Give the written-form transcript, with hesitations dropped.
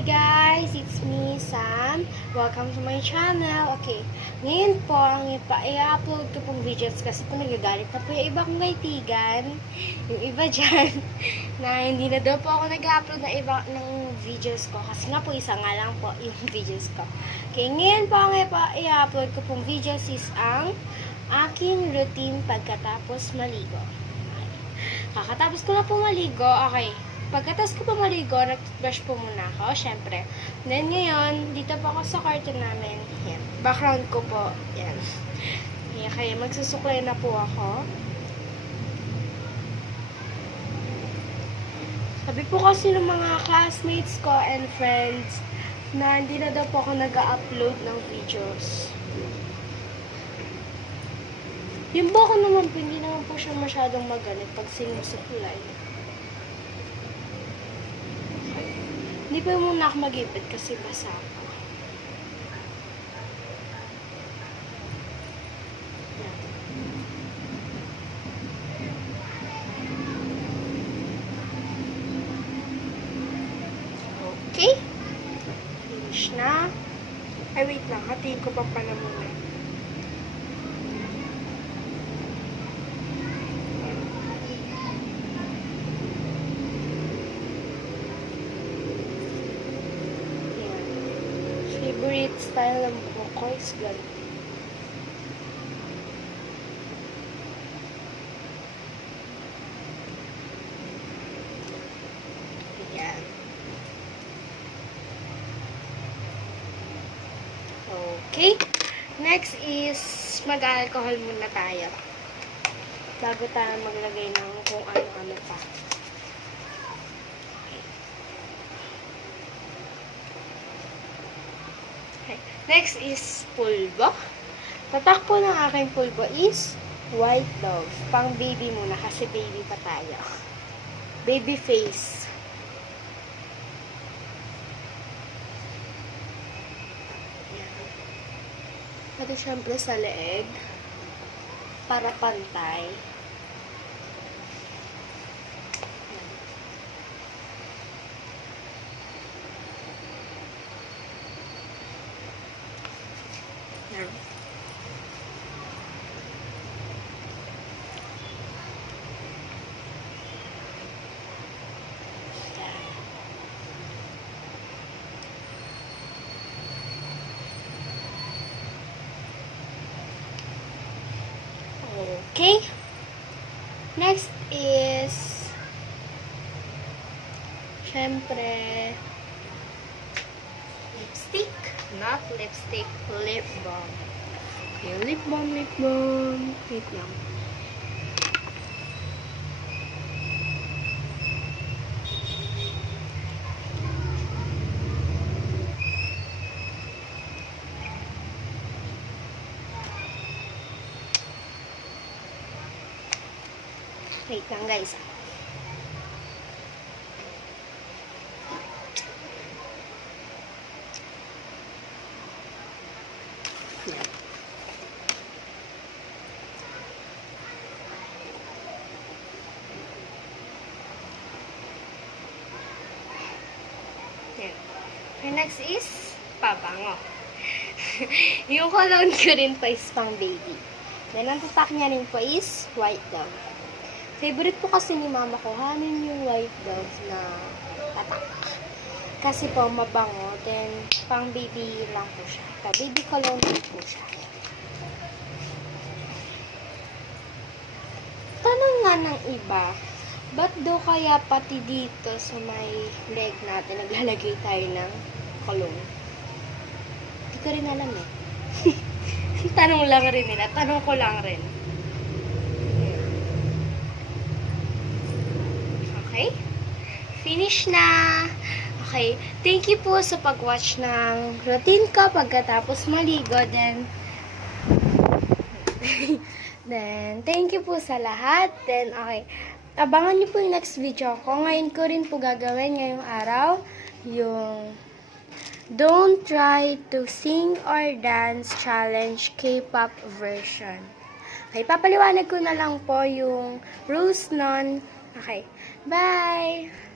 Hi guys! It's me, Sam. Welcome to my channel. Okay, ngayon po, ang i-upload ko pong videos kasi po nagagalit na po yung iba kong kaibigan. Yung iba dyan, na hindi na daw po ako nag-upload na iba ng videos ko. Kasi nga po, isa nga lang po yung videos ko. Okay, ngayon po, ang i-upload ko pong videos is ang aking routine pagkatapos maligo. Kakatapos ko na po maligo, okay. Pagkatapos ko po maligo, nag-brush po muna ako, syempre. Then ngayon, dito po ako sa kwarto namin. Yan. Background ko po. Yan. Kaya magsusuklay na po ako. Sabi po kasi ng mga classmates ko and friends na hindi na daw po ako nag-upload ng videos. Yung buhok ko naman po, hindi naman po siya masyadong magalit pag sinusuklay. Hindi pa muna ako mag-ipid kasi basa ako. Okay. Finish na. Ay, wait lang. Hatiin ko pa pala muna. Favorite style ng buhok ko is ganito. Ayan. Okay. Next is mag-alcohol muna tayo. Bago tayo maglagay ng kung ano-ano pa. Next is pulbo. Tatak po ng aking pulbo is White Dove. Pang baby muna kasi baby pa tayo. Baby face. Ito syempre sa leeg. Para pantay. Okay. Next is syempre lipstick. Not lipstick, lip balm. Okay, lip balm. Wait lang. Wait lang guys. Yan. Yan. And next is pabango. Yung cologne ko rin pa is pang baby. Then ang tatak niya rin po is White Dove. Favorite po kasi ni mama ko, hanin yung White Dove na tatak. Kasi po mabango, then pang baby lang po siya. Baby cologne po siya. Tanong nga ng iba, ba't daw kaya pati dito sa may leg natin, naglalagay tayo ng cologne? Hindi ko rin alam eh. Tanong lang rin nila, tanong ko lang rin. Okay? Finish na! Okay, thank you po sa pag-watch ng routine ko pagkatapos maligo. Then, thank you po sa lahat. Then, okay, abangan niyo po yung next video ko. Ngayon ko rin po gagawin ngayong araw yung Don't Try to Sing or Dance Challenge K-pop version. Okay, papaliwanag ko na lang po yung rules nun. Okay, bye!